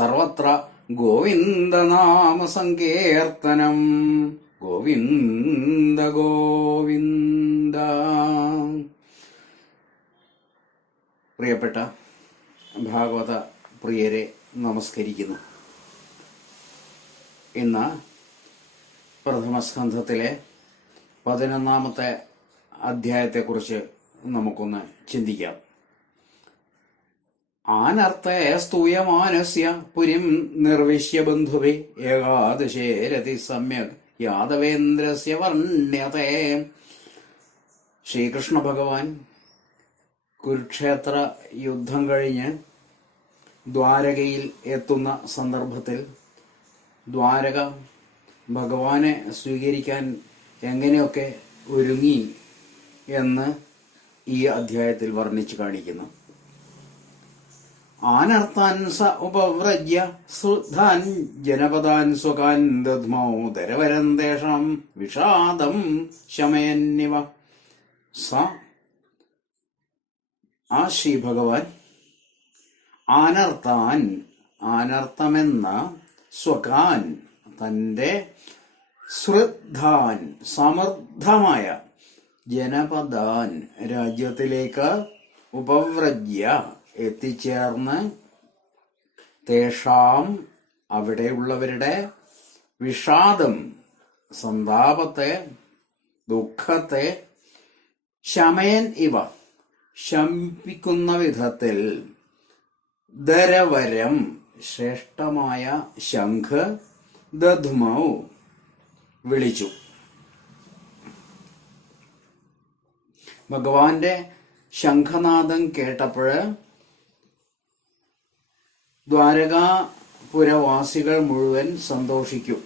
സർവത്ര ഗോവിന്ദനാമ സങ്കീർത്തനം. ഗോവിന്ദ ഗോവിന്ദ. പ്രിയപ്പെട്ട ഭാഗവത പ്രിയരെ നമസ്കരിക്കുന്നു. ഇന്ന് പ്രഥമസ്കന്ധത്തിലെ 11-ാമത്തെ അധ്യായത്തെക്കുറിച്ച് നമുക്കൊന്ന് ചിന്തിക്കാം. ആനർത്തേ സ്തൂയമാനസ്യ പുരിം നിർവിശ്യ ബന്ധുഭി ഏകാദശേ രതി സമ്യക് യാദവേന്ദ്രസ്യ വർണ്യതേ. ശ്രീകൃഷ്ണ ഭഗവാൻ കുരുക്ഷേത്ര യുദ്ധം കഴിഞ്ഞ് ദ്വാരകയിൽ എത്തുന്ന സന്ദർഭത്തിൽ ദ്വാരക ഭഗവാനെ സ്വീകരിക്കാൻ എങ്ങനെയൊക്കെ ഒരുങ്ങി എന്ന് ഈ അധ്യായത്തിൽ വർണ്ണിച്ചു കാണിക്കുന്നു. ആനർത്താൻ സ ഉപവ്രജ്യ ശ്രുദ്ധാൻ ജനപദാൻ സ്വകാൻ ദദ്മൗ ദരവരന്തേഷാം വിഷാദം ശമയന്നിവ. സ ആ ശ്രീ ഭഗവാൻ ആനർത്താൻ, ആനർത്തമെന്ന സ്വകാൻ തന്റെ ശ്രുദ്ധാൻ സമൃദ്ധമായ ജനപദാൻ രാജ്യത്തിലേക്ക് ഉപവ്രജ്യ എത്തിച്ചേർന്ന് തേഷാം അവിടെയുള്ളവരുടെ വിഷാദം സന്താപത്തെ ദുഃഖത്തെ ശമയൻ ഇവ ശമിപ്പിക്കുന്ന വിധത്തിൽ ദരവരം ശ്രേഷ്ഠമായ ശംഖ് ദദ്മൗ വിളിച്ചു. ഭഗവാന്റെ ശംഖനാദം കേട്ടപ്പോൾ ദ്വാരകാപുരവാസികൾ മുഴുവൻ സന്തോഷിക്കും.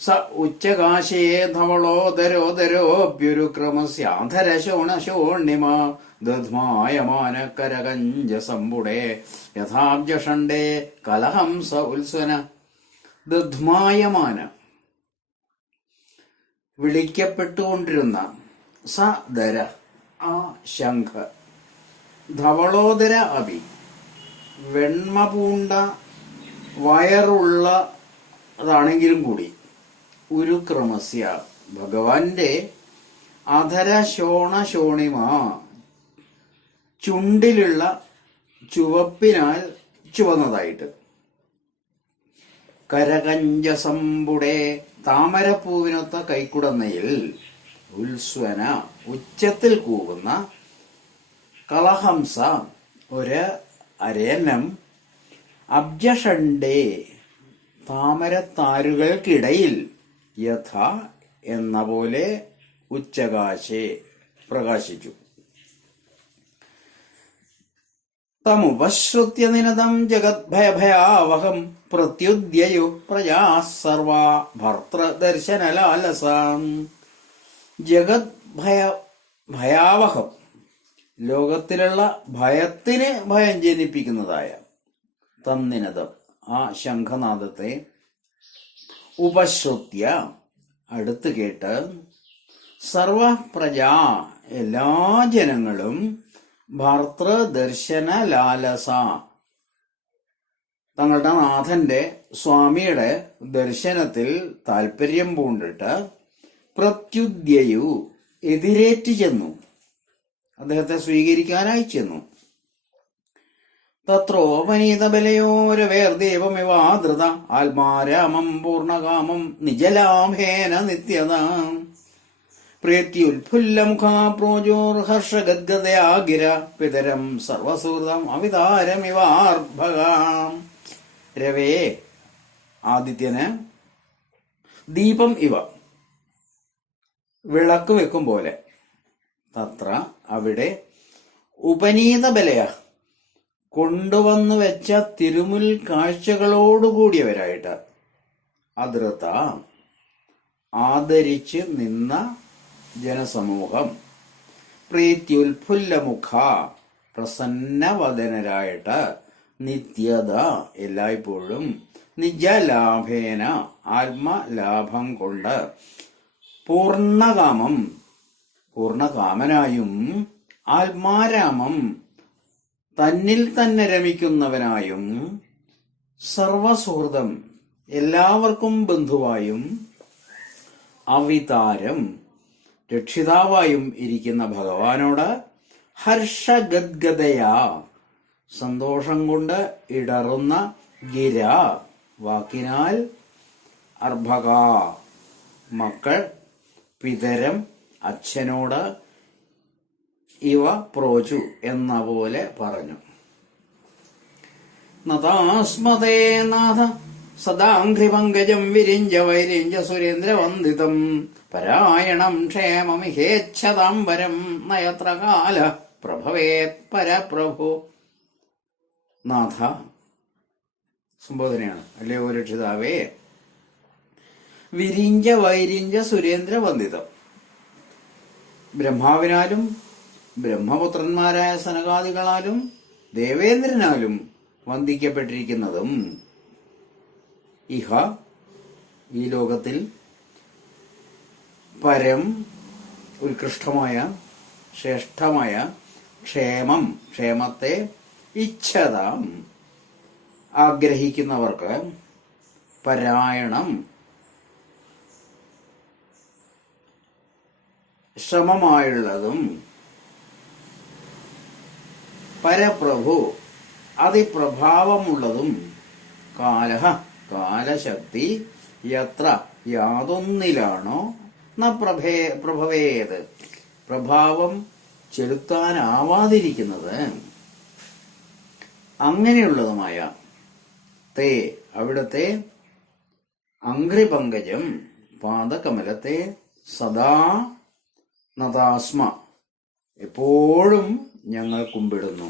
സ ഉച്ചകാശേ ധവളോദരോദരോഭ്യുരുക്രമസ്യാധരശോണശോണിമ ദധ്മായമാനകരകഞ്ചസമ്പുടേ യഥാബ്ജഷണ്ഡേ കലഹംസ ഉത്സന. ദധ്മായമാന വിളിക്കപ്പെട്ടുകൊണ്ടിരുന്ന സ ദര ആ ശംഖ ധവളോദര അഭി വെണ്മ പൂണ്ട വയറുള്ളതാണെങ്കിലും കൂടി ഉരുക്രമസ്യ ഭഗവാന്റെ അധര ശോണശോണിമ ചുണ്ടിലുള്ള ചുവപ്പിനാൽ ചുവന്നതായിട്ട് കരകഞ്ചസമ്പുടെ താമരപ്പൂവിനൊത്ത കൈക്കുടന്നയിൽ ഉത്സ്വന ഉച്ചത്തിൽ കൂവുന്ന കളഹംസ ഒരു അരയന്നം അബ്ജഷണ്ഡേ താമരത്താരുകൾക്കിടയിൽ യഥ എന്ന പോലെ ഉച്ചകാശേ പ്രകാശിച്ചു. തമുപശ്രുത്യ നിനതം ജഗദ്ഭയഭയാവഹം പ്രത്യുദ്യയു പ്രജാ സർവാ ഭർത്തൃദർശനലാലസാം. ഭയാവഹം ലോകത്തിലുള്ള ഭയത്തിന് ഭയം ജനിപ്പിക്കുന്നതായ തന്നിനതം ആ ശംഖനാദത്തെ ഉപശ്രുത്യ അടുത്ത് കേട്ട് സർവ പ്രജാ എല്ലാ ജനങ്ങളും ഭർത്തൃദർശന ലാലസ തങ്ങളുടെ നാഥന്റെ സ്വാമിയുടെ ദർശനത്തിൽ താല്പര്യം പൂണ്ടിട്ട് പ്രത്യുദ്യയു എതിരേറ്റ് ചെന്നു, അദ്ദേഹത്തെ സ്വീകരിക്കാനായി ചെന്നു. തത്രോപനീതബലയോരവേർദേവമിവാധൃത ആത്മാരാമം പൂർണകാമം നിജലാഭേന നിത്യത പ്രീത്യുൽഫുല്ലമുഖാ പ്രോജോർഹർഷഗദ്ഗതയാ ഗിര പിതരം സർവസൂതം അവിതാരമിവാർഭകാം. രവേ ആദിത്യന് ദീപം ഇവ വിളക്ക് വെക്കും പോലെ തത്ര അവിടെ ഉപനീത ബലയ കൊണ്ടുവന്നു വെച്ച തിരുമുൽ കാഴ്ചകളോടുകൂടിയവരായിട്ട് അധൃത ആദരിച്ച് നിന്ന ജനസമൂഹം പ്രീത്യുൽഫുല്ലമുഖ പ്രസന്നവദനരായിട്ട് നിത്യത എല്ലായ്പ്പോഴും നിജലാഭേന ആത്മലാഭം കൊണ്ട് പൂർണകാമം പൂർണകാമനായും ആത്മാരാമം തന്നിൽ തന്നെ രമിക്കുന്നവനായും സർവസുഹൃതം എല്ലാവർക്കും ബന്ധുവായും അവിതാരം രക്ഷിതാവായും ഇരിക്കുന്ന ഭഗവാനോട് ഹർഷഗദ്ഗതയാ സന്തോഷം കൊണ്ട് ഇടറുന്ന ഗിര വാക്കിനാൽ അർഭക മക്കൾ പിതരം അച്ഛനോട് ഇവ പ്രോചു എന്ന പോലെ പറഞ്ഞു. നതാസ്മതേ നാഥ സദാഘ്രിപങ്കജം വിരിഞ്ച വൈരിഞ്ച സുരേന്ദ്രവന്ദിതം പരായണം ക്ഷേമമിഹേച്ഛതാംബരം നയത്ര കാല പ്രഭവേത് പരപ്രഭു. നാഥ സംബോധനയാണ്. അല്ലയോ രക്ഷിതാവേ, വിരിഞ്ച വൈരിഞ്ച സുരേന്ദ്രവന്ദിതം, ബ്രഹ്മാവിനാലും ബ്രഹ്മപുത്രന്മാരായ സനകാദികളാലും ദേവേന്ദ്രനാലും വന്ദിക്കപ്പെട്ടിരിക്കുന്നതും ഇഹ ഈ ലോകത്തിൽ പരം ഉത്കൃഷ്ടമായ ശ്രേഷ്ഠമായ ക്ഷേമത്തെ ഇച്ഛതാം ആഗ്രഹിക്കുന്നവർക്ക് പരായണം ശ്രമമായുള്ളതും പരപ്രഭു അതിപ്രഭാവമുള്ളതും കാലശക്തി യത്ര യാതൊന്നിലാണോ ന പ്രഭവേത് പ്രഭാവം ചെലുത്താനാവാതിരിക്കുന്നത് അങ്ങനെയുള്ളതുമായ തേ അവിടത്തെ അംഘ്രിപങ്കജം പാദകമലത്തെ സദാ നതാസ്മ എപ്പോഴും ഞങ്ങൾ കുമ്പിടുന്നു.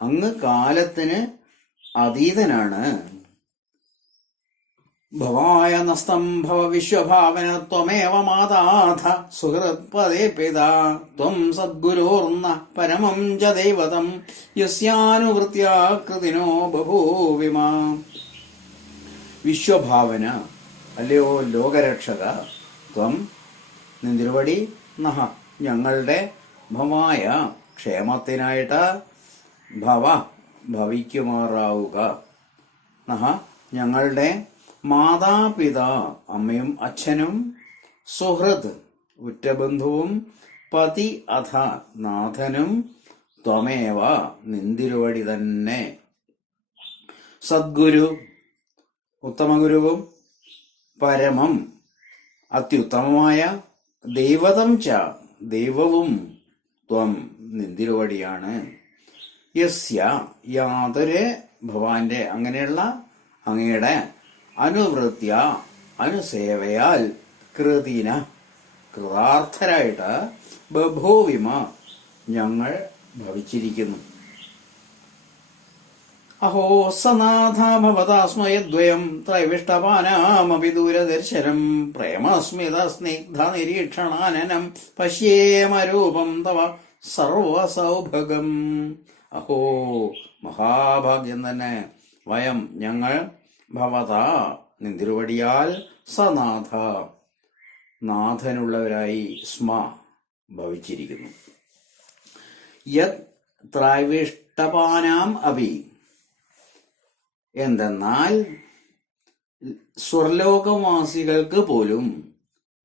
അങ്ങ് കാലത്തിന് അതീതനാണ്. ഭവായ നസ്തംഭവ വിശ്വഭാവന ത്വമേവ മാതാഥ സുഹൃത്പദേ പിതാ ത്വം സദ്ഗുരോർന്ന പരമം ച ദൈവതം യസ്യാനുവൃത്യാ കൃതിനോ ബഭൂവിമാ. വിശ്വഭാവന അല്ലയോ ലോകരക്ഷക, ത്വം നിന്തിരുവടി നഹ ഞങ്ങളുടെ ഭവായ ക്ഷേമത്തിനായിട്ട് ഭവിക്കുമാറാവുക. നഹ ഞങ്ങളുടെ മാതാപിതാ അമ്മയും അച്ഛനും സുഹൃത് ഉറ്റബന്ധുവും പതി അഥ നാഥനും ത്വമേവ നിന്തിരുവടി തന്നെ. സദ്ഗുരു ഉത്തമഗുരുവും പരമം അത്യുത്തമമായ ദൈവതം ച ദൈവവും ത്വം നിന്തിരുവടിയാണ്. യസ്യ യാതൊരു ഭവാന്റെ അങ്ങനെയുള്ള അങ്ങയുടെ അനുവൃത്യ അനുസേവയാൽ കൃതിന കൃതാർത്ഥരായിട്ട് ബഭൂവിമ ഞങ്ങൾ ഭവിച്ചിരിക്കുന്നു. അഹോ സനാഥ ഭവതാസ്മയദ്വയം ത്രൈവിഷ്ടപാനാമപി ദൂരദർശനം പ്രേമസ്മിത സ്നിഗ്ധ നിരീക്ഷണാനനം പശ്യേമരൂപം തവ സർവസൗഭഗം. അഹോ മഹാഭാഗ്യം തന്നെ. വയം ഞങ്ങൾ ഭവത നിന്തിരുവടിയാൽ സനാഥ നാഥനുള്ളവരായി സ്മ ഭവിച്ചിരിക്കുന്നു. യത് ത്രൈവിഷ്ടപാനാം അപി എന്തെന്നാൽ സ്വർലോകവാസികൾക്ക് പോലും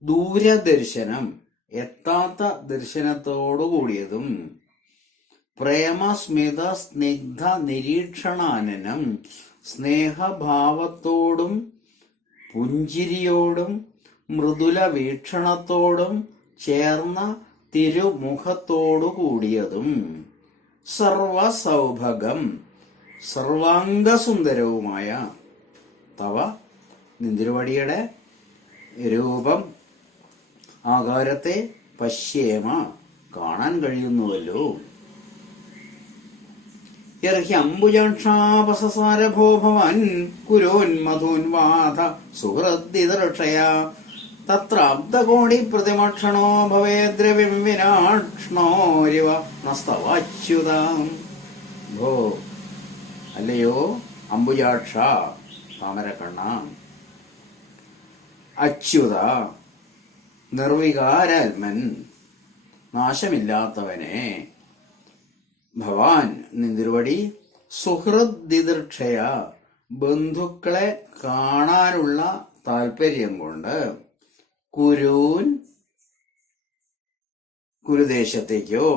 ദൂരദർശനം എത്താത്ത ദർശനത്തോടുകൂടിയതും പ്രേമസ്മിത സ്നിഗ്ധ നിരീക്ഷണാനനം സ്നേഹഭാവത്തോടും പുഞ്ചിരിയോടും മൃദുല വീക്ഷണത്തോടും ചേർന്ന തിരുമുഖത്തോടുകൂടിയതും സർവസൗഭഗം സർവാംഗസുന്ദരവുമായ തവ നിന്തിരുവടിയുടെ രൂപം ആകാരത്തെ പശ്യേമ കാണാൻ കഴിയുന്നുവല്ലോ. യർഹി അംബുജാക്ഷാപസസാരഭോ ഭവാൻ കുരോന്മധൂൻവാധ സുഹൃദ്ദിദർക്ഷയാ തത്രാബ്ദകോടി പ്രതിമക്ഷണോ ഭവേദ്രവിം വിനാക്ഷ്ണോരിവ നസ്തവാച്യുതാം. ഭോ അല്ലയോ അംബുജാക്ഷ താമരക്കണ്ണ, അച്യുത നിർവികാരാത്മൻ നാശമില്ലാത്തവനെ, ഭവാൻ നിന്തിരുവടി സുഹൃദ്ദിദൃക്ഷയ ബന്ധുക്കളെ കാണാനുള്ള താല്പര്യം കൊണ്ട് കുരൂൻ കുരുദേശത്തേക്കോ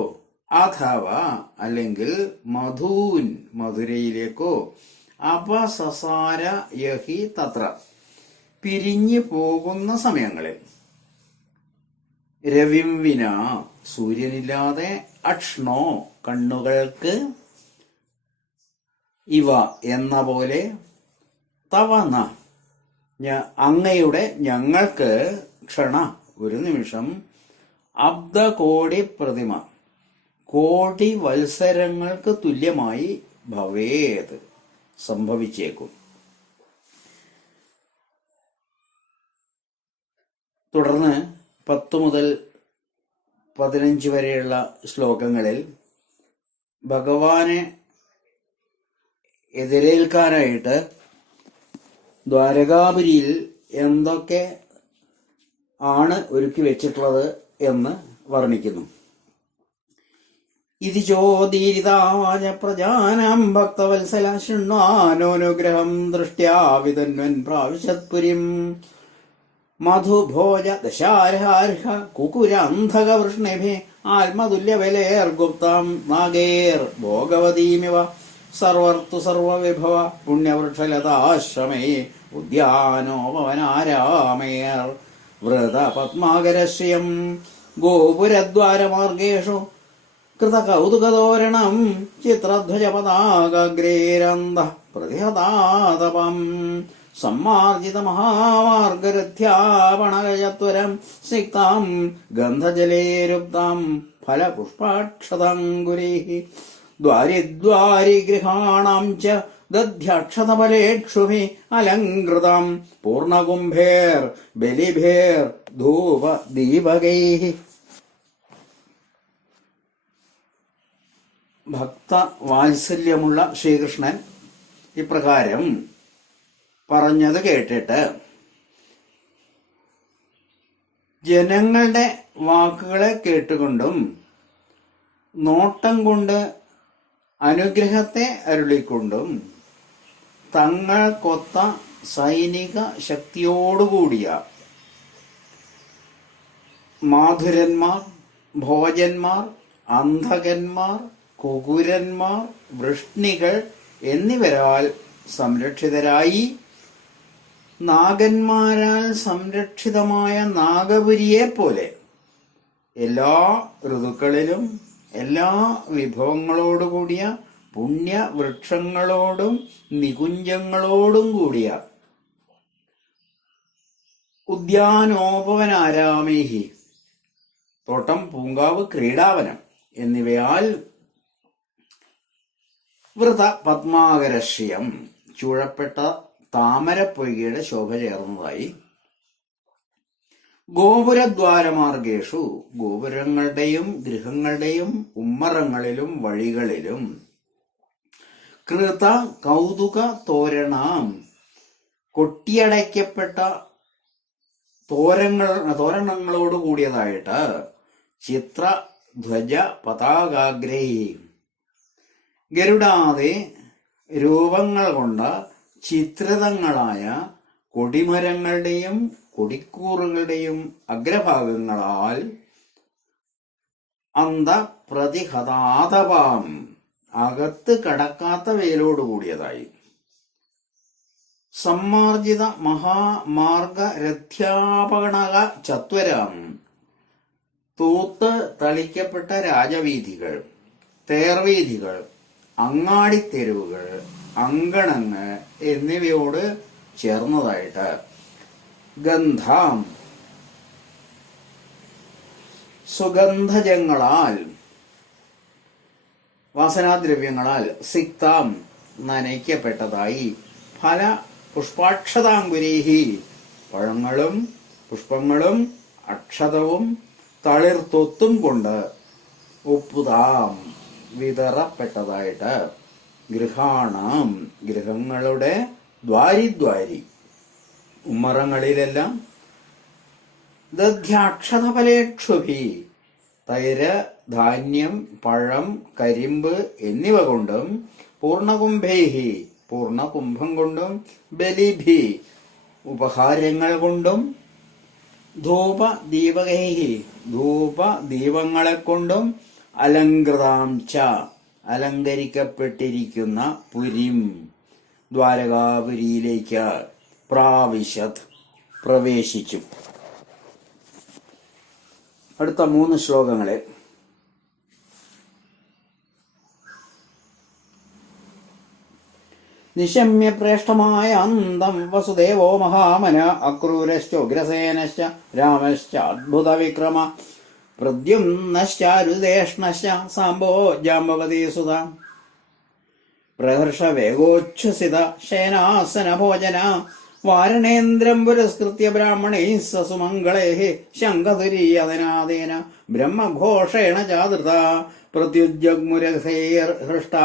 അഥവാ അല്ലെങ്കിൽ മധൂൻ മധുരയിലേക്കോ അപസസാര യഹി തത്ര പിരിഞ്ഞു പോകുന്ന സമയങ്ങളിൽ രവിം വിന സൂര്യനില്ലാതെ അക്ഷ്ണോ കണ്ണുകൾക്ക് ഇവ എന്ന പോലെ തവന അങ്ങയുടെ ഞങ്ങൾക്ക് ക്ഷണ ഒരു നിമിഷം അബ്ദകോടി പ്രതിമ കോടി വത്സരങ്ങൾക്ക് തുല്യമായി ഭവേത് സംഭവിച്ചേക്കും. തുടർന്ന് 10 മുതൽ 15 വരെയുള്ള ശ്ലോകങ്ങളിൽ ഭഗവാനെ എതിരേൽക്കാനായിട്ട് ദ്വാരകാപുരിയിൽ എന്തൊക്കെ ആണ് ഒരുക്കി വെച്ചിട്ടുള്ളത് എന്ന് വർണ്ണിക്കുന്നു. ഇതി ചോദീരിതാവാച പ്രജാനാം ഭക്തവത്സല ശൃണ്വാനോനുഗ്രഹം ദൃഷ്ട്യാ വിതന്വൻ പ്രാവിശത്പുരിം മധുഭോജ ദശാർഹാർഹ കുകുരാന്ധകവൃഷ്ണിഭി ആത്മതുല്യബലേർഗുപ്താം നാഗേർ ഭോഗവതീമിവ സർവർതു സർവവിഭവ പുണ്യവൃക്ഷലതാശ്രമേ ഉദ്യാനോപവനാരാമേർ വൃത പത്മാകരശ്രിയം ഗോപുരദ്വാരമാർഗേഷു കൃതകൗതുകതോരണം ചിത്രധ്വജപതാഗ്രേരന്ത പ്രതിഹതാതപം സമ്മാർജിത മഹാമാർഗരഥ്യാപണകയത്വരം സിക്താം ഗന്ധജലേരുക്താം ഫലപുഷ്പാക്ഷതാങ്കുരൈഃ ദ്വാരി ഗൃഹാണാം ച ദധ്യക്ഷതഫലേക്ഷുഭിഃ അലങ്കൃതാം പൂർണ്ണകുംഭേർ ബലിഭേർ ധൂപ ദീപകൈഃ. ഭക്തവാത്സല്യമുള്ള ശ്രീകൃഷ്ണൻ ഇപ്രകാരം പറഞ്ഞത് കേട്ടിട്ട് ജനങ്ങളുടെ വാക്കുകളെ കേട്ടുകൊണ്ടും നോട്ടം കൊണ്ട് അനുഗ്രഹത്തെ അരുളിക്കൊണ്ടും തങ്ങൾക്കൊത്ത സൈനിക ശക്തിയോടുകൂടിയ മാധുരന്മാർ, ഭോജന്മാർ, അന്ധകന്മാർ, കുകുരന്മാർ, വൃഷ്ണികൾ എന്നിവരാൽ സംരക്ഷിതരായി നാഗന്മാരാൽ സംരക്ഷിതമായ നാഗപുരിയെ പോലെ എല്ലാ ഋതുക്കളിലും എല്ലാ വിഭവങ്ങളോടുകൂടിയ പുണ്യവൃക്ഷങ്ങളോടും നികുഞ്ചങ്ങളോടും കൂടിയ ഉദ്യാനോപവനാരാമേഹി തോട്ടം, പൂങ്കാവ്, ക്രീഡാവനം എന്നിവയാൽ വൃത പത്മാകരശ്രിയം ചൂഴപ്പെട്ട താമരപ്പൊയ്കയുടെ ശോഭ ചേർന്നതായി ഗോപുരദ്വാരമാർഗേഷു ഗോപുരങ്ങളുടെയും ഗൃഹങ്ങളുടെയും ഉമ്മറങ്ങളിലും വഴികളിലും കൃത കൗതുക തോരണാം കൊട്ടിയടയ്ക്കപ്പെട്ട തോരണങ്ങളോട് കൂടിയതായിട്ട് ചിത്രധ്വജ പതാകാഗ്രേ ഗരുഡാതെ രൂപങ്ങൾ കൊണ്ട ചിത്രിതങ്ങളായ കൊടിമരങ്ങളുടെയും കൊടിക്കൂറുകളുടെയും അഗ്രഭാഗങ്ങളാൽ അന്തപ്രതിഹതാതപാം അകത്ത് കടക്കാത്ത വേലോടുകൂടിയതായി സമ്മാർജിത മഹാമാർഗരഥ്യാപണക ചത്വരം തൂത്ത് തളിക്കപ്പെട്ട രാജവീഥികൾ, തേർവീഥികൾ, അങ്ങാടിത്തെരുവുകൾ, അങ്കണങ്ങൾ എന്നിവയോട് ചേർന്നതായിട്ട് ഗന്ധാം സുഗന്ധജങ്ങളാൽ വാസനാദ്രവ്യങ്ങളാൽ സിക്താം നനയ്ക്കപ്പെട്ടതായി ഫല പുഷ്പാക്ഷതാങ്കുരീഹി പഴങ്ങളും പുഷ്പങ്ങളും അക്ഷതവും തളിർത്തൊത്തും കൊണ്ട് ഉപ്പുതാം വിതറപ്പെട്ടതായിട്ട് ഗൃഹാണാം ഗൃഹങ്ങളുടെ ദ്വാരി ഉമ്മറങ്ങളിലെല്ലാം ദധ്യാക്ഷതഫലേക്ഷുഭി തൈര ധാന്യം, പഴം, കരിമ്പ് എന്നിവ കൊണ്ടും, പൂർണ്ണകുംഭൈഹി പൂർണ്ണകുംഭം കൊണ്ടും, ബലിഭി ഉപഹാരങ്ങൾ കൊണ്ടും, ധൂപ ദീപകൈഹി ധൂപ ദീപങ്ങളെ കൊണ്ടും, അലങ്കൃതാം ച അലങ്കരിക്കപ്പെട്ടിരിക്കുന്ന പുരിം ദ്വാരകാപുരിയിലേക്ക് പ്രാവിശത് പ്രവേശിച്ചു. അടുത്ത 3 ശ്ലോകങ്ങളെ നിശമ്യ പ്രേഷ്ഠമായ അന്തം വസുദേവോ മഹാമന അക്രൂരശ്ചോഗ്രസേനശ്ച രാമശ്ച അദ്ഭുത വിക്രമ പ്രദ്യുമ്നശ്ചാരുദേഷ്ണശ്ച സാംബോ ജാംബവതീ സുത പ്രഹർഷ വേഗോച്ഛ്വസിത ശയനാസന ഭോജന വാരണേന്ദ്രം പുരസ്കൃത്യ ബ്രാഹ്മണൈ സസുമംഗളൈ ശംഖതുരീയതനാദേന ബ്രഹ്മഘോഷേണ ചാദൃത പ്രത്യുജ്ജഗ്മുരഹൃഷ്ട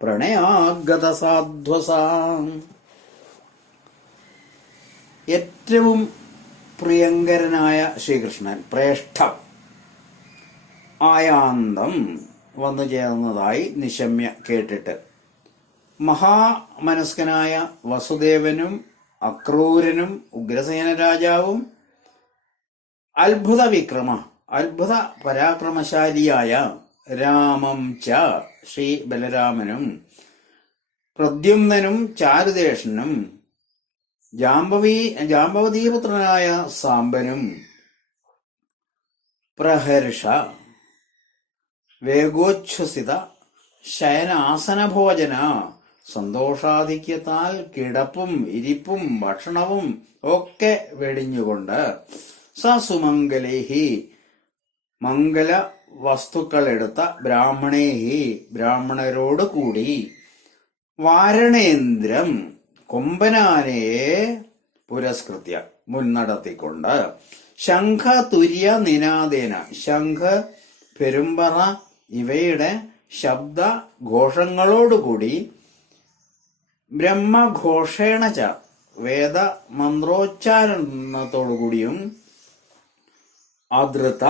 പ്രണയാഗത സാധ്വസാ. ഏറ്റവും പ്രിയങ്കരനായ ശ്രീകൃഷ്ണൻ പ്രേഷ്ഠം ആയാന്തം വന്നു ചേർന്നതായി നിശമ്യ കേട്ടിട്ട് മഹാമനസ്കനായ വസുദേവനും അക്രൂരനും ഉഗ്രസേന രാജാവും അത്ഭുത വിക്രമ അത്ഭുത പരാക്രമശാലിയായ രാമം ച ശ്രീ ബലരാമനും പ്രദ്യുമ്നനും ചാരുദേഷനും ജാംബവതീപുത്രനായ സാംബനും പ്രഹർഷ വേഗോച്ഛ്വസിത ശയനാസന ഭോജന സന്തോഷാധിക്യത്താൽ കിടപ്പും ഇരിപ്പും ഭക്ഷണവും ഒക്കെ വെടിഞ്ഞുകൊണ്ട് സസുമംഗലേഹി മംഗല വസ്തുക്കളെടുത്ത ബ്രാഹ്മണേഹി ബ്രാഹ്മണരോട് കൂടി വാരണേന്ദ്രം കൊമ്പനാനയെ പുരസ്കൃത്യ മുൻനടത്തിക്കൊണ്ട് ശംഖ തുര്യ നിനാദേന ശംഖ പെരുമ്പറ ഇവയുടെ ശബ്ദ ഘോഷങ്ങളോടുകൂടി ബ്രഹ്മഘോഷേണ ച വേദ മന്ത്രോച്ചാരണത്തോടുകൂടിയും ആദൃത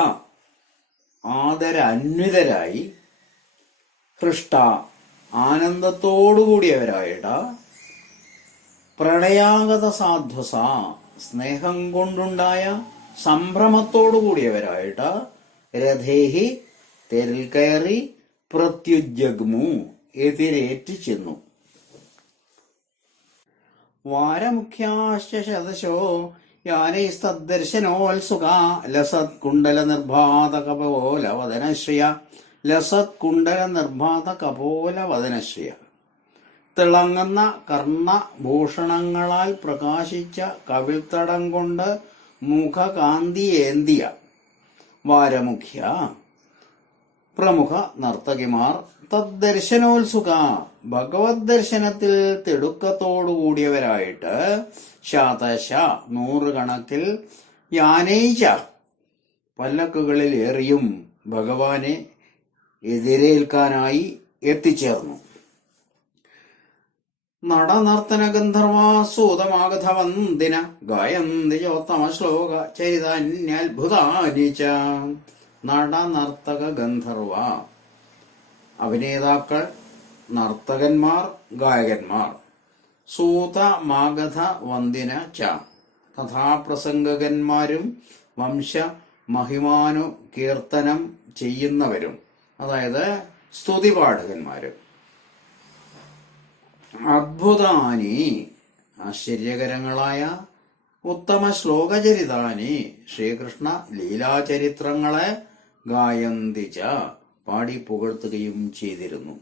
ആദരാന്വിതരായി ഹൃഷ്ട ആനന്ദത്തോടുകൂടിയവരായിട്ട് പ്രണയാഗത സാധ്വസ സ്നേഹം കൊണ്ടുണ്ടായ സംഭ്രമത്തോടുകൂടിയവരായിട്ട് രഥേഹി തെരിൽ കയറി പ്രത്യുജ്ജഗ്മു എതിരേറ്റ് ചെന്നു. വാരമുഖ്യാശ്ച ശതശോ യാനൈസ്തദ്ദർശനോത്സുക ലസത് കുണ്ടല നിർഭാത കപോല വദനശ്രിയ ലസത് കുണ്ടല നിർഭാത കപോല വദനശ്രിയ തിളങ്ങുന്ന കർണഭൂഷണങ്ങളാൽ പ്രകാശിച്ച കവിൾത്തടം കൊണ്ട് മുഖകാന്തിയേന്തിയ വാരമുഖ്യ പ്രമുഖ നർത്തകിമാർ തദ്ദർശനോത്സുക ഭഗവത് ദർശനത്തിൽ തിടുക്കത്തോടുകൂടിയവരായിട്ട് ശതശ 100 കണക്കിൽ യാനൈച പല്ലക്കുകളിൽ ഏറിയും ഭഗവാനെ എതിരേൽക്കാനായി എത്തിച്ചേർന്നു. നടനർത്തന ഗന്ധർവാസൂതമാഗധവന്ദിന ഗായന്തി ചോത്തമ ശ്ലോക ചരിതാന്യത്ഭുതാനി ച. നടനർത്തക ഗന്ധർവ അഭിനേതാക്കൾ, നർത്തകന്മാർ, ഗായകന്മാർ. സൂത മാഗധ വന്ദിന ച കഥാപ്രസംഗകന്മാരും വംശ മഹിമാനു കീർത്തനം ചെയ്യുന്നവരും, അതായത് സ്തുതിപാഠകന്മാരും. അദ്ഭുതാനി ആശ്ചര്യകരങ്ങളായ ഉത്തമ ശ്ലോകചരിതാനി ശ്രീകൃഷ്ണ ലീലാചരിത്രങ്ങളെ ഗായന്തിച്ച പാടി പുകഴ്ത്തുകയും ചെയ്തിരുന്നു.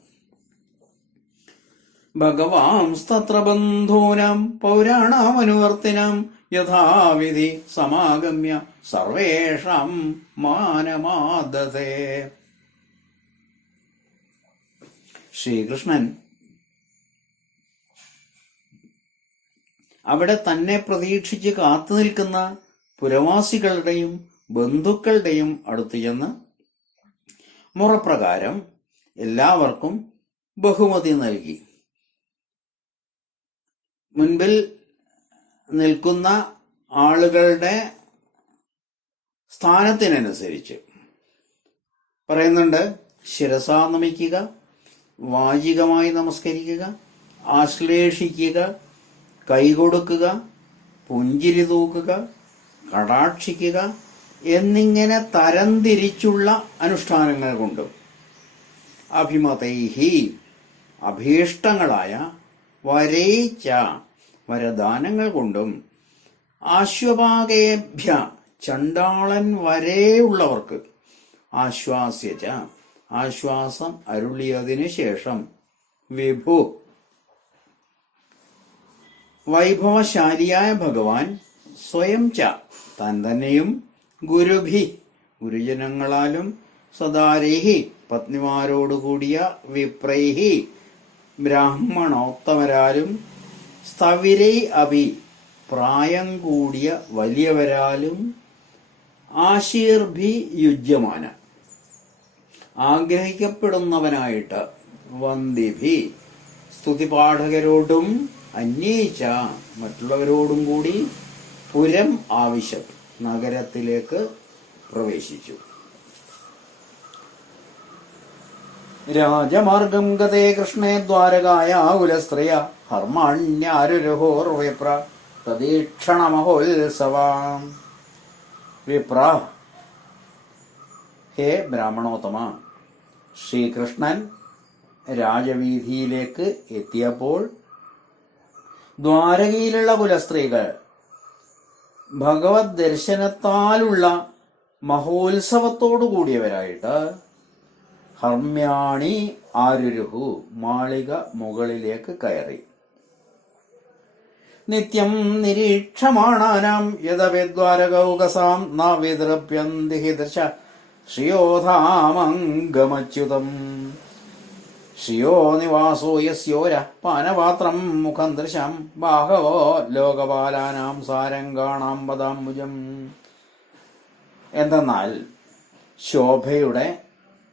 ഭഗവാംസ്തത്ര ബന്ധൂനാം പൗരാണാമനുവർത്തിനാം യഥാവിധി സമാഗമ്യ സർവേഷാം മാനമാദതേ. ശ്രീകൃഷ്ണൻ അവിടെ തന്നെ പ്രതീക്ഷിച്ച് കാത്തു നിൽക്കുന്ന പുരവാസികളുടെയും ബന്ധുക്കളുടെയും അടുത്ത് ചെന്ന് മുറപ്രകാരം എല്ലാവർക്കും ബഹുമതി നൽകി. മുൻപിൽ നിൽക്കുന്ന ആളുകളുടെ സ്ഥാനത്തിനനുസരിച്ച് പറയുന്നുണ്ട്. ശിരസാ നമിക്കുക, വാചികമായി നമസ്കരിക്കുക, ആശ്ലേഷിക്കുക, കൈകൊടുക്കുക, പുഞ്ചിരി തൂക്കുക, കടാക്ഷിക്കുക എന്നിങ്ങനെ തരംതിരിച്ചുള്ള അനുഷ്ഠാനങ്ങൾ കൊണ്ടും അഭിമതൈഹി അഭീഷ്ടങ്ങളായ വരേച്ച വരദാനങ്ങൾ കൊണ്ടും ആശ്വപാകേഭ്യ ചണ്ടാളൻ വരെയുള്ളവർക്ക് ആശ്വാസ്യച്ച ആശ്വാസം അരുളിയതിനു ശേഷം വിഭു വൈഭവശാലിയായ ഭഗവാൻ സ്വയം ച താൻ തന്നെയും ഗുരുഭി ഗുരുജനങ്ങളാലും സദാരൈഹി പത്നിമാരോടുകൂടിയ വിപ്രൈഹി ബ്രാഹ്മണോത്തമരാലും സ്ഥവിരൈ അഭി പ്രായം കൂടിയ വലിയവരാലും ആശീർഭി യുജ്യമാന ആഗ്രഹിക്കപ്പെടുന്നവനായിട്ട് വന്ദിഭി സ്തുതിപാഠകരോടും അന്വേഷിച്ച മറ്റുള്ളവരോടും കൂടി പുരം ആവശ്യം നഗരത്തിലേക്ക് പ്രവേശിച്ചു. രാജമാർഗം ഗതേ കൃഷ്ണേ ദ്വാരകായ കുലസ്ത്രീയ ഹർമാണ്യാരുരഹോർവിപ്ര തദീക്ഷണമഹോത്സവാം. വിപ്ര, ഹേ ബ്രാഹ്മണോത്തമ, ശ്രീകൃഷ്ണൻ രാജവീതിയിലേക്ക് എത്തിയപ്പോൾ ദ്വാരകയിലുള്ള കുലസ്ത്രീകൾ ഭഗവത് ദർശനത്താലുള്ള മഹോത്സവത്തോടു കൂടിയവരായിട്ട് ഹർമ്യാണി ആരുരുഹു മാളിക മുകളിലേക്ക് കയറി. നിത്യം നിരീക്ഷമാണാനാം യദവിദ്വാരകൗകസാം ന വിദൃപ്യന്തി ദൃശ ശ്രിയോധാമംഗമച്യുതം. ശ്രിയോ നിവാസോ യസ്യോര പാനപാത്രം മുഖം ദൃശം ബാഹവോ ലോകപാലാനാം സാരംഗാണാം പദാംബുജം. എന്തെന്നാൽ ശോഭയുടെ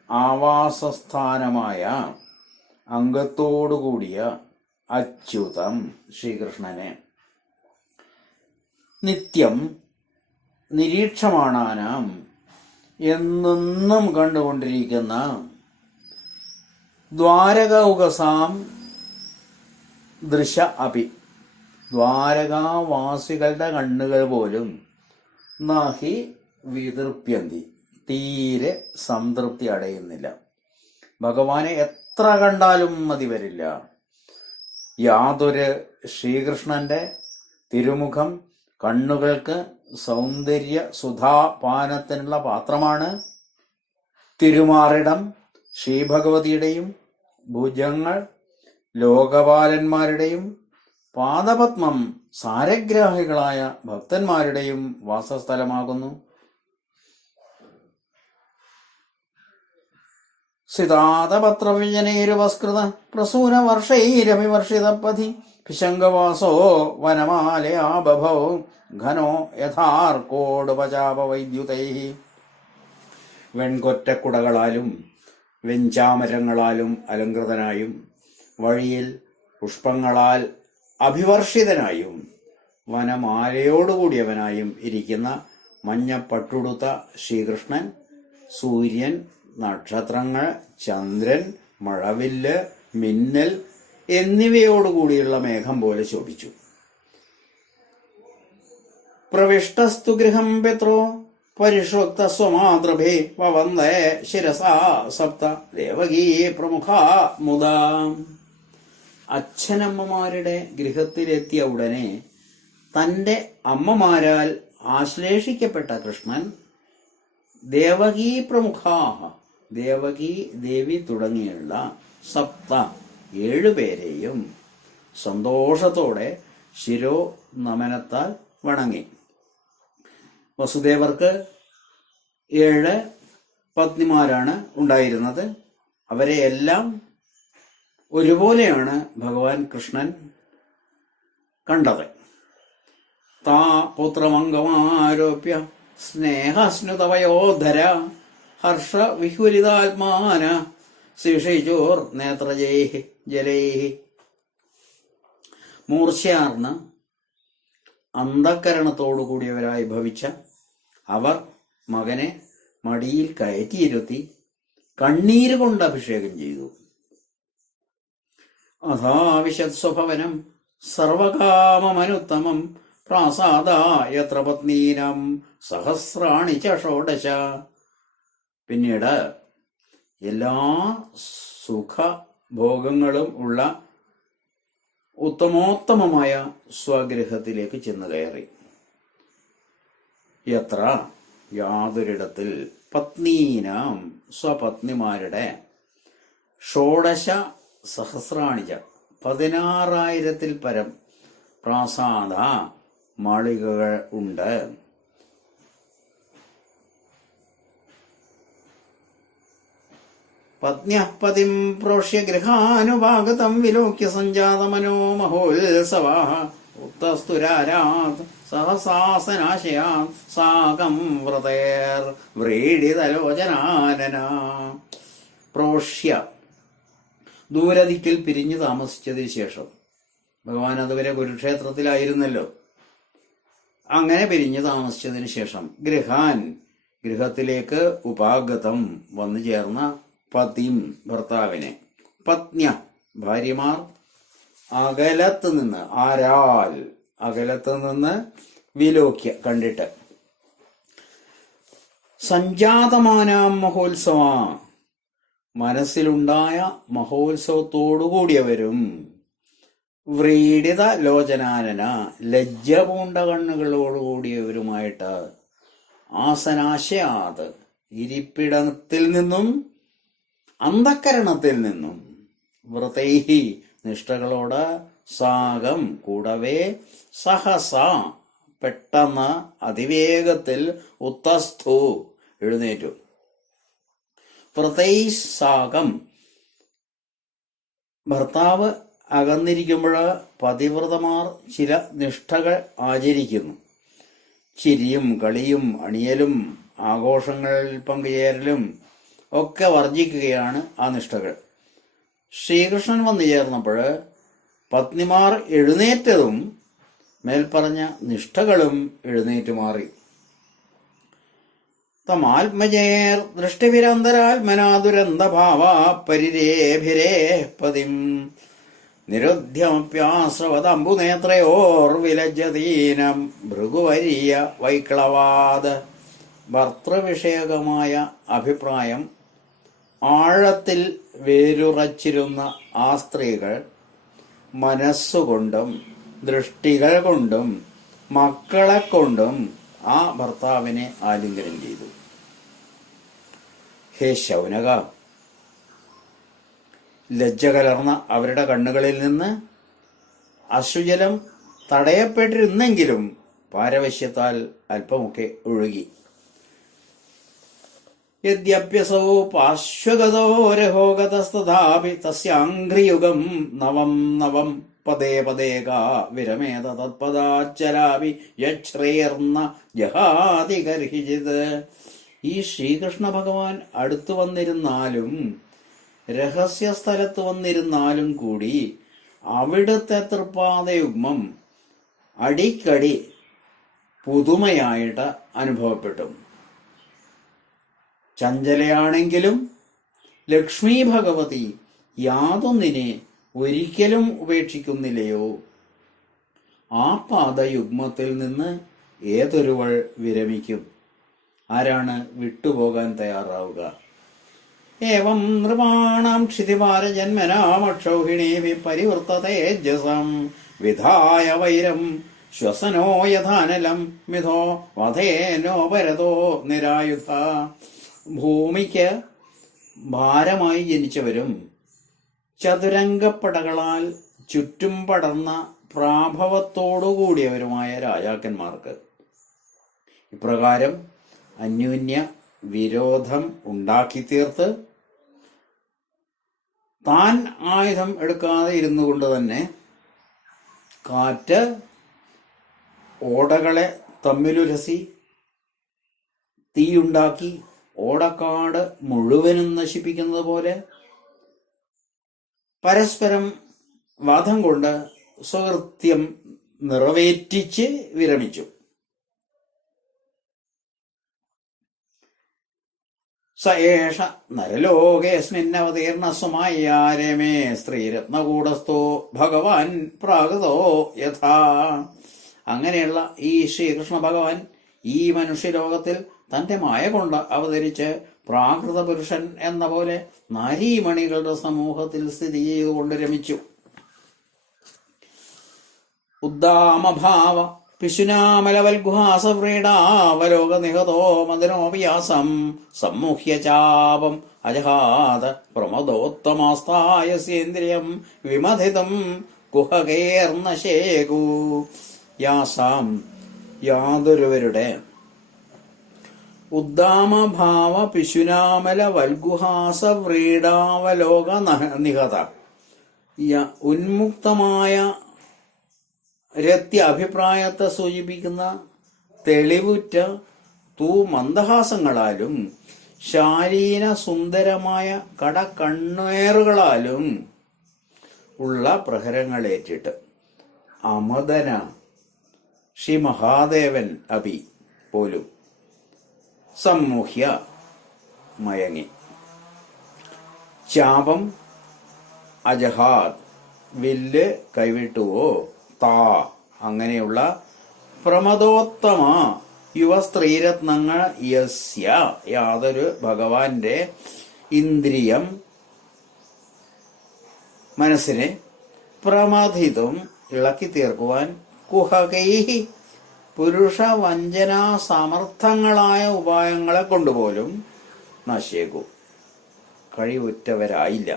ആവാസസ്ഥാനമായ അംഗത്തോടുകൂടിയ അച്യുതം ശ്രീകൃഷ്ണനെ നിത്യം നിരീക്ഷമാണാനാം എന്നെന്നും കണ്ടുകൊണ്ടിരിക്കുന്ന ദ്വാരകൗകസാം ദൃശ അപി ദ്വാരകാവാസികളുടെ കണ്ണുകൾ പോലും നഹി വിതൃപ്യന്തി തീരെ സംതൃപ്തി അടയുന്നില്ല. ഭഗവാനെ എത്ര കണ്ടാലും മതി വരില്ല. യാതൊരു ശ്രീകൃഷ്ണന്റെ തിരുമുഖം കണ്ണുകൾക്ക് സൗന്ദര്യ സുധാപാനത്തിനുള്ള പാത്രമാണ്. തിരുമാറിടം ശ്രീഭഗവതിയുടെയും ഭുജങ്ങൾ ലോകപാലന്മാരുടെയും പാദപത്മം സാരഗ്രാഹികളായ ഭക്തന്മാരുടെയും വാസസ്ഥലമാകുന്നു. സിതാതപത്രവിജനൈരുപസ്കൃത പ്രസൂനവർഷൈരഭിവർഷിതപഥി പിശങ്കവാസോ വനമാലയാ ബഭോ ഘനോ യഥാർക്കോടുപചാപവൈദ്യുതൈ. വെൺകൊറ്റക്കുടകളാലും വെഞ്ചാമരങ്ങളാലും അലങ്കൃതനായും വഴിയിൽ പുഷ്പങ്ങളാൽ അഭിവർഷിതനായും വനമാലയോടുകൂടിയവനായും ഇരിക്കുന്ന മഞ്ഞപ്പട്ടുടുത്ത ശ്രീകൃഷ്ണൻ സൂര്യൻ, നക്ഷത്രങ്ങൾ, ചന്ദ്രൻ, മഴവില്ല്, മിന്നൽ എന്നിവയോടുകൂടിയുള്ള മേഘം പോലെ ശോഭിച്ചു. പ്രവിഷ്ടസ്തു ഗൃഹം പിത്രോ പരിഷോക്ത സ്വമാതൃഭേ വവന്ദേ ശിരസാ സപ്ത ദേവകീ പ്രമുഖ മുദാ. അച്ഛനമ്മമാരുടെ ഗൃഹത്തിലെത്തിയ ഉടനെ തന്റെ അമ്മമാരാൽ ആശ്ലേഷിക്കപ്പെട്ട കൃഷ്ണൻ ദേവകീ പ്രമുഖാഹ ദേവകീ ദേവി തുടങ്ങിയുള്ള സപ്ത 7 പേരെയും സന്തോഷത്തോടെ ശിരോ നമനത്താൽ വണങ്ങി. വസുദേവർക്ക് 7 പത്നിമാരാണ് ഉണ്ടായിരുന്നത്. അവരെ എല്ലാം ഒരുപോലെയാണ് ഭഗവാൻ കൃഷ്ണൻ കണ്ടത്. താ പുത്രമംഗമാരോപ്യ സ്നേഹസ്നുതവയോധര ഹർഷ വിഹുലിതാത്മാന ശിഷിചോർ നേത്രജൈഹി ജലൈഹി. മൂർച്ചയാർന്ന അന്ധക്കരണത്തോടുകൂടിയവരായി ഭവിച്ച അവർ മകനെ മടിയിൽ കയറ്റിയിരുത്തി കണ്ണീര് കൊണ്ട് അഭിഷേകം ചെയ്തു. അഥാവിശത് സ്വഭവനം സർവകാമമനുത്തമം പ്രാസാദ യത്ര പത്നീനം സഹസ്രാണി ച ഷോഡശ. പിന്നീട് എല്ലാ സുഖഭോഗങ്ങളും ഉള്ള ഉത്തമോത്തമമായ സ്വഗൃഹത്തിലേക്ക് ചെന്നു കയറി. യത്ര യാതൊരിടത്തിൽ പത്നീനാം സ്വപത്നിമാരുടെ ഷോഡശ സഹസ്രാണിജ 16,000-ൽ പരം പ്രാസാദ മാളികകൾ ഉണ്ട്. പത്ന്യഃ പതിം പ്രോഷ്യ ഗൃഹാനുഭാഗതം വിലോക്യ സഞ്ജാതമനോ മഹോത്സവഃ ഉത്തസ്തുരാരാത് സഹസാസനാശയാൻ സാകം വ്രതേർ വ്രീഡിതലോചനാനന. പ്രോഷ്യ ദൂരദിക്കിൽ പിരിഞ്ഞു താമസിച്ചതിന് ശേഷം, ഭഗവാൻ അതുവരെ കുരുക്ഷേത്രത്തിലായിരുന്നല്ലോ, അങ്ങനെ പിരിഞ്ഞു താമസിച്ചതിന് ശേഷം ഗൃഹത്തിലേക്ക് ഉപാഗതം വന്നു ചേർന്ന പതിം ഭർത്താവിനെ, പത്ന്യ ഭാര്യമാർ, അകലത്ത് നിന്ന് വിലോക്യ കണ്ടിട്ട്, സഞ്ജാതമാനാം മഹോത്സവ മനസ്സിലുണ്ടായ മഹോത്സവത്തോടുകൂടിയവരും, വ്രീഡിത ലോചനാനന ലജ്ജ പൂണ്ട കണ്ണുകളോടുകൂടിയവരുമായിട്ട്, ആസനാശയാത് ഇരിപ്പിടത്തിൽ നിന്നും അന്ധക്കരണത്തിൽ നിന്നും, വ്രതൈഹി നിഷ്ഠകളോട്, സാകം കൂടവേ, സഹസ പെട്ടെന്ന് അതിവേഗത്തിൽ, ഉത്തസ്ഥു എഴുന്നേറ്റു. വ്രതൈസാകം ഭർത്താവ് അകന്നിരിക്കുമ്പോൾ പതിവ്രതമാർ ചില നിഷ്ഠകൾ ആചരിക്കുന്നു. ചിരിയും കളിയും അണിയലും ആഘോഷങ്ങളിൽ പങ്കുചേരലും ഒക്കെ വർജിക്കുകയാണ് ആ നിഷ്ഠകൾ. ശ്രീകൃഷ്ണൻ വന്നു ചേർന്നപ്പോൾ പത്നിമാർ എഴുന്നേറ്റതും മേൽപ്പറഞ്ഞ നിഷ്ഠകളും എഴുന്നേറ്റു മാറി. തമാത്മജേർ ദൃഷ്ടിവിരന്തരാത്മനാ ദുരന്തഭാവ പരിരേഭിരേ പതിം നിരുദ്ധ്യമപ്യാശ്രവതംബുനേത്രയോർവിലജ്ജതീനം ഭൃഗുവരീയ വൈക്ലവാദ്. ഭർത്തൃവിഷയകമായ അഭിപ്രായം ആഴത്തിൽ വേരുറച്ചിരുന്ന ആ സ്ത്രീകൾ മനസ്സുകൊണ്ടും ദൃഷ്ടികൾ കൊണ്ടും മക്കളെ കൊണ്ടും ആ ഭർത്താവിനെ ആലിംഗനം ചെയ്തു. ഹേ ശൗനക, ലജ്ജ കലർന്ന അവരുടെ കണ്ണുകളിൽ നിന്ന് അശ്രുജലം തടയപ്പെട്ടിരുന്നെങ്കിലും പാരവശ്യത്താൽ അല്പമൊക്കെ ഒഴുകി. യദ്യപ്യസൗ പാർശ്വഗതോ രഹോഗതസ്തഥാപി തസ്യാംഘ്രിയുഗം നവം നവം പദേ പദേകാ വിരമേത തത്പദാച്ചരാപി യശ്രേർന്ന ജഹാതി ഗർഹിജിത്. ഈ ശ്രീകൃഷ്ണ ഭഗവാൻ അടുത്തു വന്നിരുന്നാലും രഹസ്യ സ്ഥലത്ത് വന്നിരുന്നാലും കൂടി അവിടുത്തെ തൃപ്പാദയുഗ്മം അടിക്കടി പുതുമയായിട്ട് അനുഭവപ്പെട്ടു. ചഞ്ചലയാണെങ്കിലും ലക്ഷ്മി ഭഗവതി യാതൊന്നിനെ ഒരിക്കലും ഉപേക്ഷിക്കുന്നില്ലയോ. ആ പാദയുഗ്മത്തിൽ നിന്ന് ഏതൊരുവൾ വിരമിക്കും? ആരാണ് വിട്ടുപോകാൻ തയ്യാറാവുക? ഏവം നൃപാണാം ക്ഷിതിവാര ജന്മനാമക്ഷൗഹിണീ പരിവൃത്തതേജസം വിധായ വൈരം ശ്വസനോ യഥാനലം മിഥോ വധേനോ പരതോ നിരായുധ. ഭൂമിക്ക് ഭാരമായി ജനിച്ചവരും ചതുരംഗപ്പടകളാൽ ചുറ്റും പടർന്ന പ്രാഭവത്തോടുകൂടിയവരുമായ രാജാക്കന്മാർക്ക് ഇപ്രകാരം അന്യോന്യ വിരോധം ഉണ്ടാക്കി തീർത്ത് താൻ ആയുധം എടുക്കാതെ ഇരുന്നു കൊണ്ട് തന്നെ കാറ്റ് ഓടകളെ തമ്മിലുരസി തീയുണ്ടാക്കി ഓടക്കാട് മുഴുവനും നശിപ്പിക്കുന്നത് പോലെ പരസ്പരം വാദം കൊണ്ട് സ്വകൃത്യം നിറവേറ്റിച്ച് വിരമിച്ചു. സ ഏഷ നരലോകേസ്മിന്നവതീർണ സുമായാരമേ സ്ത്രീരത്നകൂടസ്ഥോ ഭഗവാൻ പ്രാകൃതോ യഥാ. അങ്ങനെയുള്ള ഈ ശ്രീകൃഷ്ണ ഭഗവാൻ ഈ മനുഷ്യലോകത്തിൽ തന്റെ മായ കൊണ്ട് അവതരിച്ച് പ്രാകൃത പുരുഷൻ എന്ന പോലെ നാരീമണികളുടെ സമൂഹത്തിൽ സ്ഥിതി ചെയ്തുകൊണ്ട് രമിച്ചു. ഉദ്ദാമഭാവ പിശുനാമലവൽഗുഹാസവ്രീഡാവലോകനിഹതോ മദനോപിയാസം സമ്മുഹ്യ ചാപം അജഹാത പ്രമദോത്തമാസ്തായസ്യേന്ദ്രിയം വിമഥിതം കുഹകേർണശേകു. യാസാം യാതൊരുവരുടെ ഉദ്ദാമഭാവ പിശുനാമല വൽഗുഹാസ വ്രീഡാവലോക നിഹത ഉന്മുക്തമായ രത്യ അഭിപ്രായത്തെ സൂചിപ്പിക്കുന്ന തെളിവുറ്റ മന്ദഹാസങ്ങളാലും ശാലീന സുന്ദരമായ കടക്കണ്ണേറുകളാലും ഉള്ള പ്രഹരങ്ങളേറ്റിട്ട് അമദന ശ്രീ മഹാദേവൻ അഭി പോലും സമ്മുഹ്യ മയങ്ങി. ചാപം അജഹാദ് വില്ല് കൈവിട്ടുവോ താ അങ്ങനെയുള്ള പ്രമദോത്തമ യുവ സ്ത്രീരത്നങ്ങൾ യസ്യ യാതൊരു ഭഗവാന്റെ ഇന്ദ്രിയം മനസ്സിനെ പ്രമഥിതും ഇളക്കി തീർക്കുവാൻ കുഹകൈ പുരുഷ വഞ്ചനാ സമർത്ഥങ്ങളായ ഉപായങ്ങളെ കൊണ്ടുപോലും നശേകു കഴിവുറ്റവരായില്ല.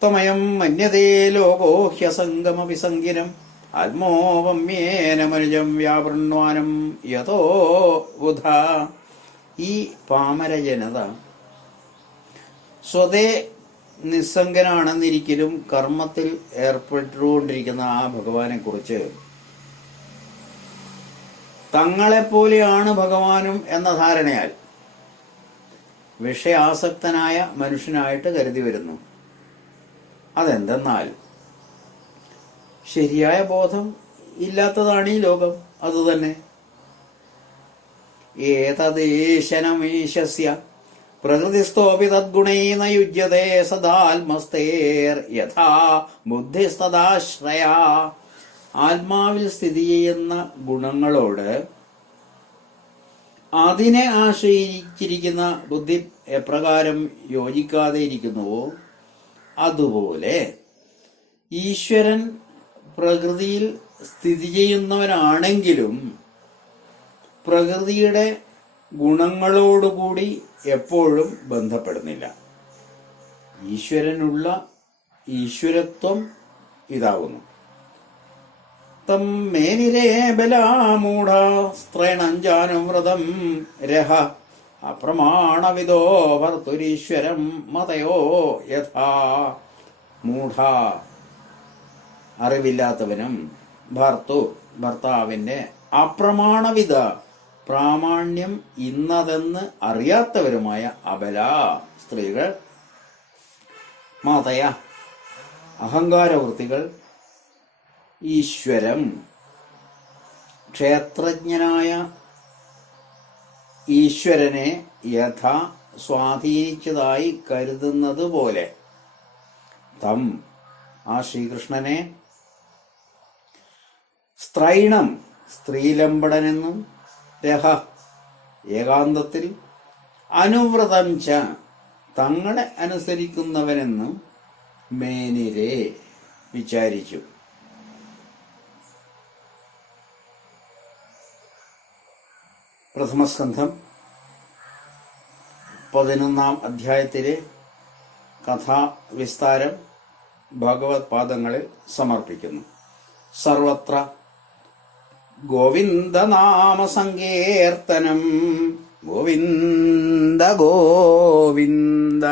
ത്വമയം മന്യതേ ലോകോ ഹ്യസംഗമവിസംഗിനം ആത്മോപമ്യേന മനുജം വ്യാപൃണ്വാനം യതോ ബുധ. ഈ പാമര ജനത സ്വതേ നിസ്സംഗനാണെന്നിരിക്കലും കർമ്മത്തിൽ ഏർപ്പെട്ടുകൊണ്ടിരിക്കുന്ന ആ ഭഗവാനെ കുറിച്ച് തങ്ങളെപ്പോലെയാണ് ഭഗവാനും എന്ന ധാരണയാൽ വിഷയാസക്തനായ മനുഷ്യനായിട്ട് കരുതി വരുന്നു. അതെന്തെന്നാൽ ശരിയായ ബോധം ഇല്ലാത്തതാണ് ഈ ലോകം. അതുതന്നെ ഏതദേശനമീശസ്യ പ്രകൃതിസ്ഥോപി തദ്ഗുണൈന യുജ്യതേ സദാത്മസ്തേർ യഥാ ബുദ്ധിസ്തദാശ്രയ. ആത്മാവിൽ സ്ഥിതി ചെയ്യുന്ന ഗുണങ്ങളോട് അതിനെ ആശ്രയിച്ചിരിക്കുന്ന ബുദ്ധി എപ്രകാരം യോജിക്കാതെ ഇരിക്കുന്നുവോ അതുപോലെ ഈശ്വരൻ പ്രകൃതിയിൽ സ്ഥിതി ചെയ്യുന്നവനാണെങ്കിലും പ്രകൃതിയുടെ ഗുണങ്ങളോടുകൂടി എപ്പോഴും ബന്ധപ്പെടുന്നില്ല. ഈശ്വരനുള്ള ഈശ്വരത്വം ഇതാകുന്നു. തം മേനിരേ ബലാമൂഢ സ്ത്രേണഞ്ചാനുവ്രതം രഹ അപ്രമാണവിദോ ഭർത്തുരീശ്വരം മതയോ യഥാ. മൂഢ അറിവില്ലാത്തവനും ഭർത്താവിന്റെ അപ്രമാണവിധ പ്രാമാണ്യം ഇന്നതെന്ന് അറിയാത്തവരുമായ അബല സ്ത്രീകൾ, മാതയ അഹങ്കാരവൃത്തികൾ, ഈശ്വരം ക്ഷേത്രജ്ഞനായ ഈശ്വരനെ യഥാ സ്വാധീനിച്ചതായി കരുതുന്നത് പോലെ തം ആ ശ്രീകൃഷ്ണനെ സ്ത്രൈണം സ്ത്രീലമ്പടനെന്നും രഹ ഏകാന്തത്തിൽ അനുവ്രതം ച തങ്ങളെ അനുസരിക്കുന്നവനെന്നും മേനിരെ വിചാരിച്ചു. പ്രഥമസ്കന്ധം 11-ാം അധ്യായത്തിലെ കഥാവിസ്താരം ഭഗവത് പാദങ്ങളിൽ സമർപ്പിക്കുന്നു. സർവത്ര ഗോവിന്ദനാമ സങ്കീർത്തനം. ഗോവിന്ദ ഗോവിന്ദ.